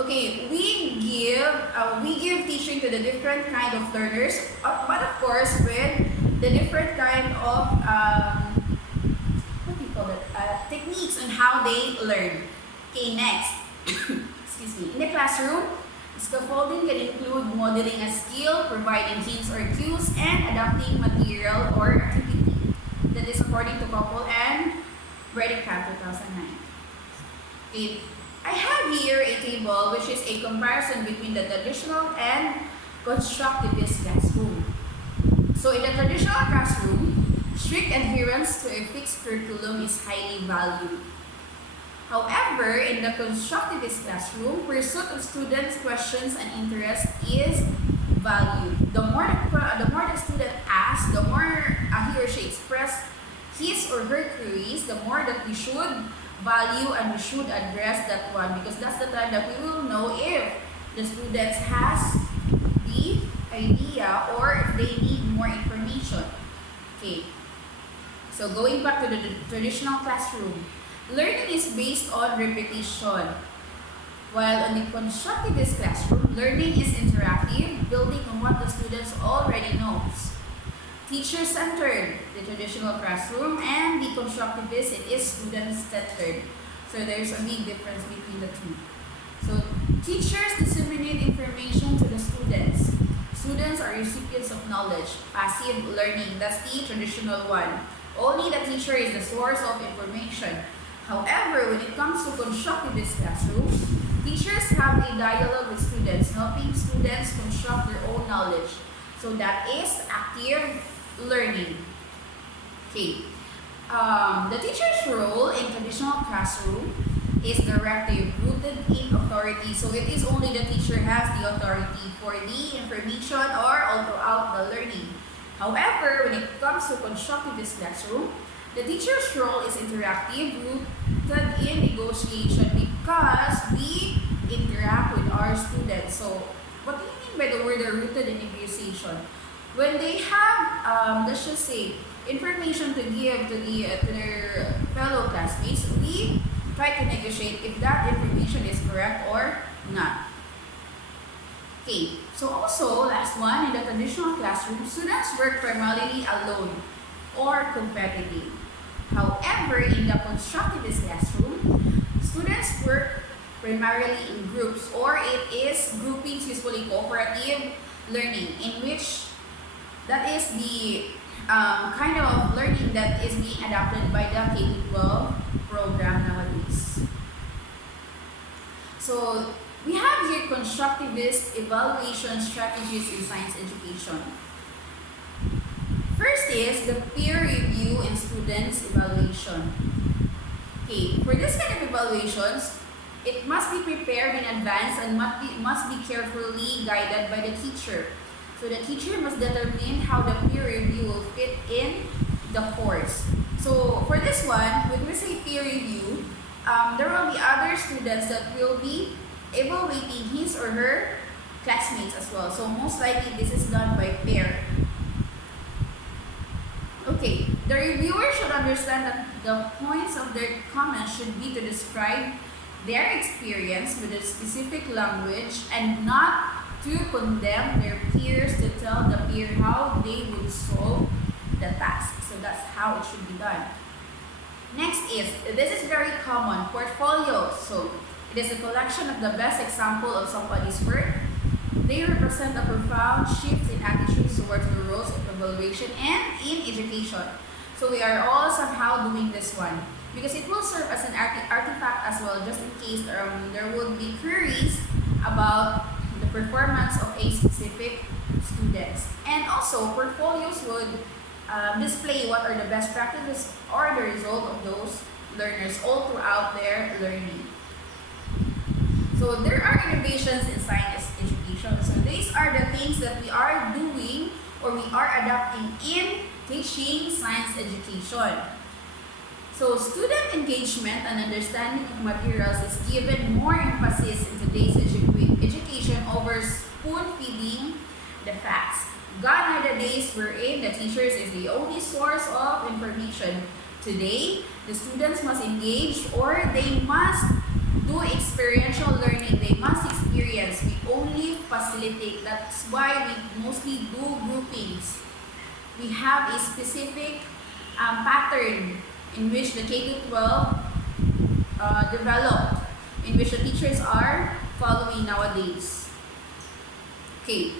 Okay, we give teaching to the different kind of learners, but of course with the different kind of what do you call it, techniques on how they learn. Okay, next, excuse me. In the classroom, scaffolding can include modeling a skill, providing hints or cues, and adapting material or activity. That is according to Koppel and Bredikamp 2009. Okay, I have here a table which is a comparison between the traditional and constructivist classroom. So in the traditional classroom, strict adherence to a fixed curriculum is highly valued. However, in the constructivist classroom, pursuit of students' questions and interests is valued. The more the student asks, the more he or she expresses his or her queries, the more that we should value and we should address that one, because that's the time that we will know if the students has the idea or if they need more information. Okay, so going back to the traditional classroom, learning is based on repetition, while in the constructivist classroom, learning is interactive, building on what the students already knows. Teacher-centered, the traditional classroom, and the constructivist, it is student-centered. So there's a big difference between the two. So teachers disseminate information to the students. Students are recipients of knowledge, passive learning, that's the traditional one. Only the teacher is the source of information. However, when it comes to constructivist classroom, teachers have a dialogue with students, helping students construct their own knowledge. So that is active learning. Okay. The teacher's role in traditional classroom is directive, rooted in authority. So it is only the teacher has the authority for the information or all throughout the learning. However, when it comes to constructivist classroom, the teacher's role is interactive, rooted in negotiation, because we interact with our students. So what do you mean by the word rooted in negotiation? When they have, let's just say, information to give to their fellow classmates, we try to negotiate if that information is correct or not. Okay, so also, last one, in the traditional classroom, students work primarily alone or competitive. However, in the constructivist classroom, students work primarily in groups, or it is groupings, usually cooperative learning, in which that is the kind of learning that is being adopted by the K-12 program nowadays. So we have here constructivist evaluation strategies in science education. First is the peer review and students evaluation. Okay, for this kind of evaluations, it must be prepared in advance and must be carefully guided by the teacher. So the teacher must determine how the peer review will fit in the course. So for this one, when we say peer review, there will be other students that will be evaluating his or her classmates as well. So most likely this is done by pair. Okay, the reviewer should understand that the points of their comments should be to describe their experience with a specific language and not to condemn their peers, to tell the peer how they would solve the task. So that's how it should be done. Next is, this is very common, portfolios. So it is a collection of the best example of somebody's work. They represent a profound shift in attitudes towards the roles of evaluation and in education. So we are all somehow doing this one, because it will serve as an artifact as well, just in case there would be queries about the performance of a specific students. And also, portfolios would display what are the best practices or the result of those learners all throughout their learning. So there are innovations in science education. So these are the things that we are doing or we are adopting in teaching science education. So student engagement and understanding of materials is given more emphasis in today's education over spoon-feeding the facts. Gone are the days wherein the teachers is the only source of information. Today, the students must engage or they must do experiential learning. They must why we mostly do groupings. We have a specific pattern in which the K-12 developed, in which the teachers are following nowadays. Okay,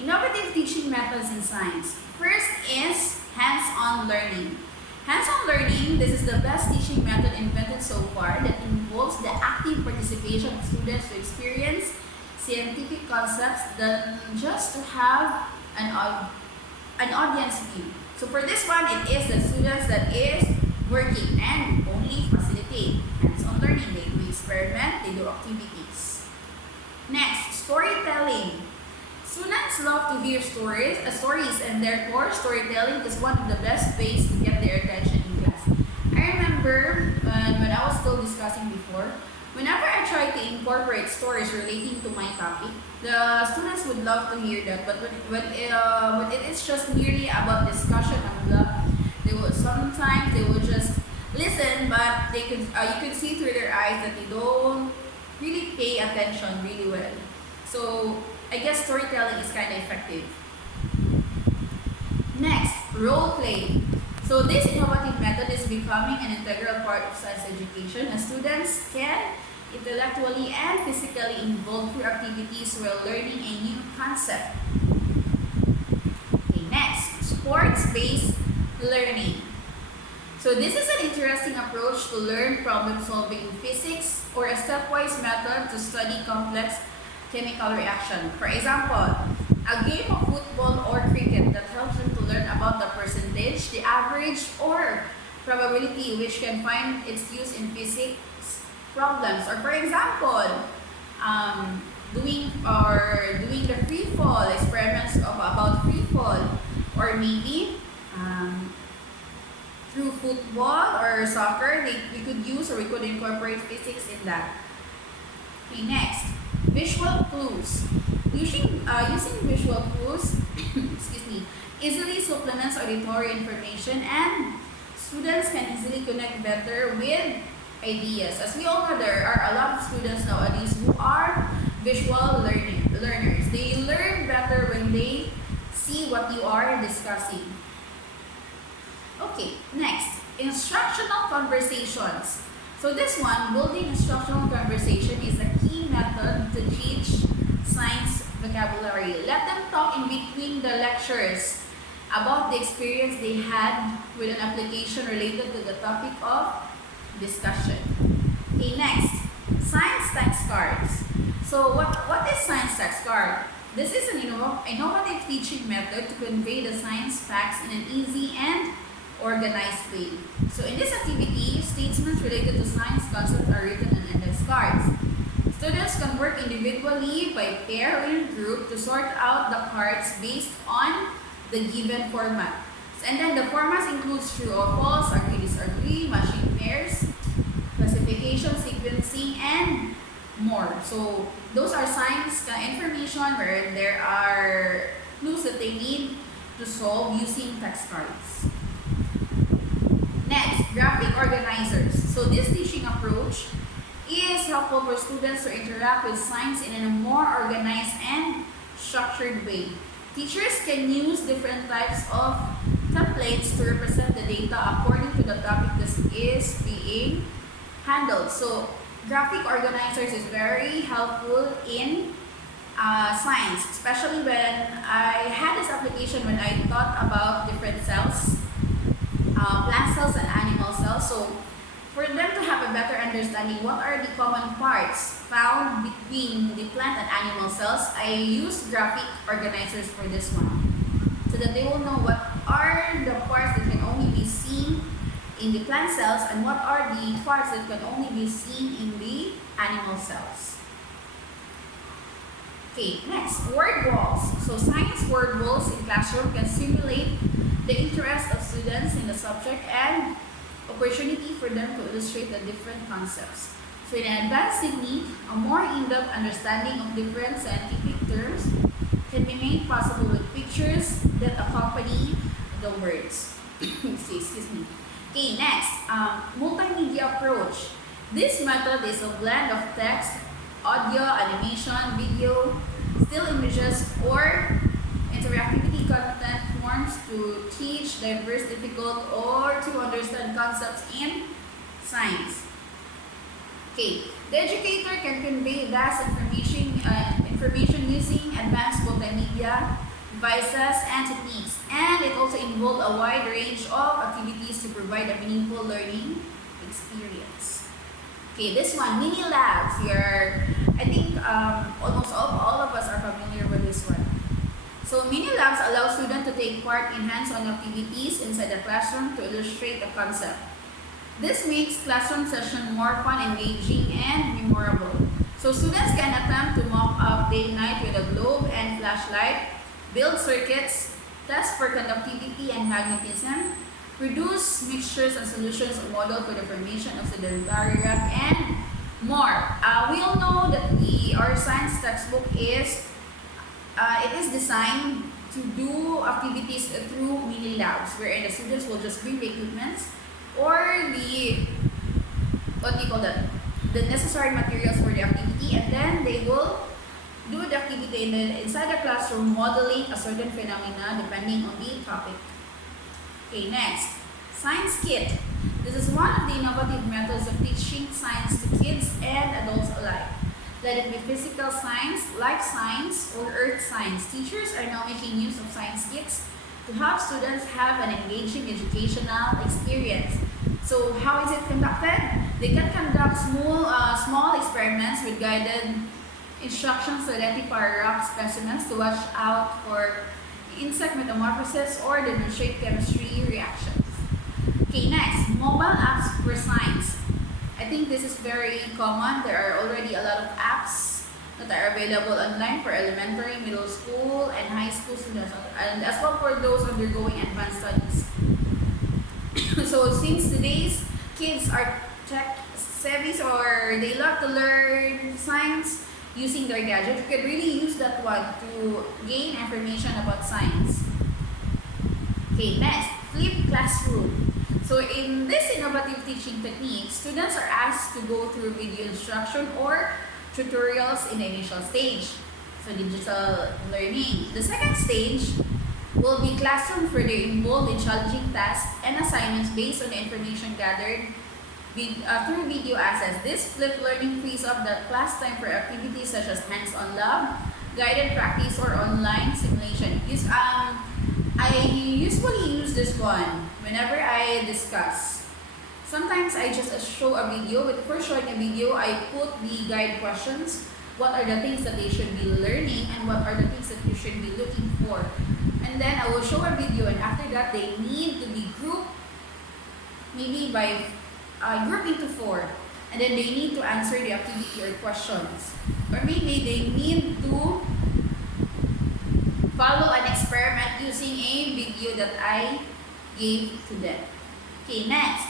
innovative teaching methods in science. First is hands-on learning. Hands-on learning, this is the best teaching method invented so far that involves the active participation of students to experience scientific concepts than just to have an audience view. So for this one, it is the students that is working and only facilitate hands-on learning. They do experiment, they do activities. Next, storytelling. Students love to hear stories, and therefore storytelling is one of the best ways to get their attention in class. I remember when I was still discussing before, whenever I try to incorporate stories relating to my topic, the students would love to hear that. But when it is just merely about discussion and blah, sometimes they would just listen, but you could see through their eyes that they don't really pay attention really well. So I guess storytelling is kind of effective. Next, role play. So this innovative method is becoming an integral part of science education, as students can intellectually and physically involve through activities while learning a new concept. Okay, next, sports-based learning. So this is an interesting approach to learn problem solving in physics, or a stepwise method to study complex chemical reaction. For example, a game of football or cricket that helps them to learn about the percentage, the average, or probability, which can find its use in physics problems. Or for example, doing the free fall experiments about free fall, or maybe through football or soccer, we could use, or we could incorporate physics in that. Okay, next, visual clues. Using visual clues excuse me, easily supplements auditory information, and students can easily connect better with ideas. As we all know, there are a lot of students nowadays who are visual learners. They learn better when they see what you are discussing. Okay, next, instructional conversations. So this one, building instructional conversation, is a key method to teach science vocabulary. Let them talk in between the lectures about the experience they had with an application related to the topic of discussion. Okay, next, science text cards. So what is science text card? This is an innovative teaching method to convey the science facts in an easy and organized way. So in this activity, statements related to science concepts are written on index cards. Students can work individually, by pair, or in group to sort out the cards based on the given format. And then the formats includes true or false, agree, disagree, matching pairs, classification, sequencing, and more. So those are science information where there are clues that they need to solve using text cards. Next, graphic organizers. So this teaching approach is helpful for students to interact with science in a more organized and structured way. Teachers can use different types of templates to represent the data according to the topic that is being handled. So graphic organizers is very helpful in science, especially when I had this application when I thought about different cells, plant cells and animal cells. So for them to have a better understanding what are the common parts found between the plant and animal cells, I used graphic organizers for this one, so that they will know what are the parts that can only be seen in the plant cells and what are the parts that can only be seen in the animal cells. Okay, next, word walls. So science word walls in classroom can stimulate the interest of students in the subject and opportunity for them to illustrate the different concepts. So in an advanced technique, a more in-depth understanding of different scientific terms can be made possible with pictures that accompany the words. Excuse me. Okay, next, multimedia approach. This method is a blend of text, audio, animation, video, still images, or interactivity content forms to teach diverse, difficult, or to understand concepts in science. Okay, the educator can convey vast information using advanced multimedia devices and techniques, and it also involves a wide range of activities to provide a meaningful learning experience. Okay, this one, mini labs. I think almost all of us are familiar with this one. So mini labs allow students to take part in hands-on activities inside the classroom to illustrate the concept. This makes classroom session more fun, engaging, and memorable. So students can attempt to mock up day-night with a globe and flashlight, build circuits, test for conductivity and magnetism, produce mixtures and solutions or model for the formation of sedentary rock, and more. We all know that our science textbook is designed to do activities through mini labs, wherein the students will just bring the equipment or the necessary materials for the activity, and then they will do the activity inside the classroom, modeling a certain phenomena depending on the topic. Okay, next, science kit. This is one of the innovative methods of teaching science to kids and adults alike. Let it be physical science, life science, or earth science. Teachers are now making use of science kits to help students have an engaging educational experience. So how is it conducted? They can conduct small experiments with guided instructions to identify rock specimens, to watch out for insect metamorphosis, or demonstrate chemistry reactions. Okay, next, mobile apps for science. I think this is very common. There are already a lot of apps that are available online for elementary, middle school, and high school students, and as well for those undergoing advanced studies. So since today's kids are tech savvy, or they love to learn science using their gadgets, you can really use that one to gain information about science. Okay, next, flipped classroom. So in this innovative teaching technique, students are asked to go through video instruction or tutorials in the initial stage. So digital learning. The second stage will be classroom, further involved in challenging tasks and assignments based on the information gathered through video access. This flipped learning frees up the class time for activities such as hands-on lab, guided practice, or online simulation. I usually use this one whenever I discuss. Sometimes I just show a video. Before showing a video, I put the guide questions. What are the things that they should be learning, and what are the things that you should be looking for? And then I will show a video, and after that they need to be grouped, maybe by group into 4, and then they need to answer the activity or questions, or maybe they need to follow an experiment using a video that I gave to them. Okay, next,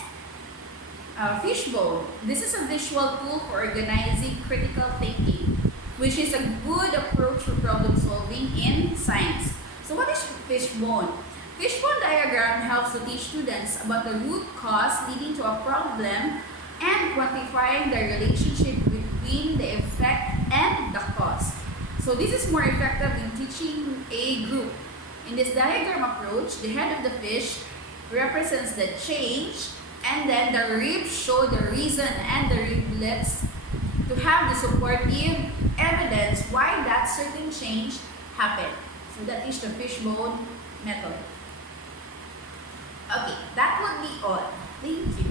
Fishbowl. This is a visual tool for organizing critical thinking, which is a good approach for problem solving in science. So what is fishbone? Fishbone diagram helps to teach students about the root cause leading to a problem and quantifying the relationship between the effect and the cause. So this is more effective in teaching a group. In this diagram approach, the head of the fish represents the change, and then the ribs show the reason, and the riblets to have the supportive evidence why that certain change happened. So that is the fishbone method. Okay, that would be all. Thank you.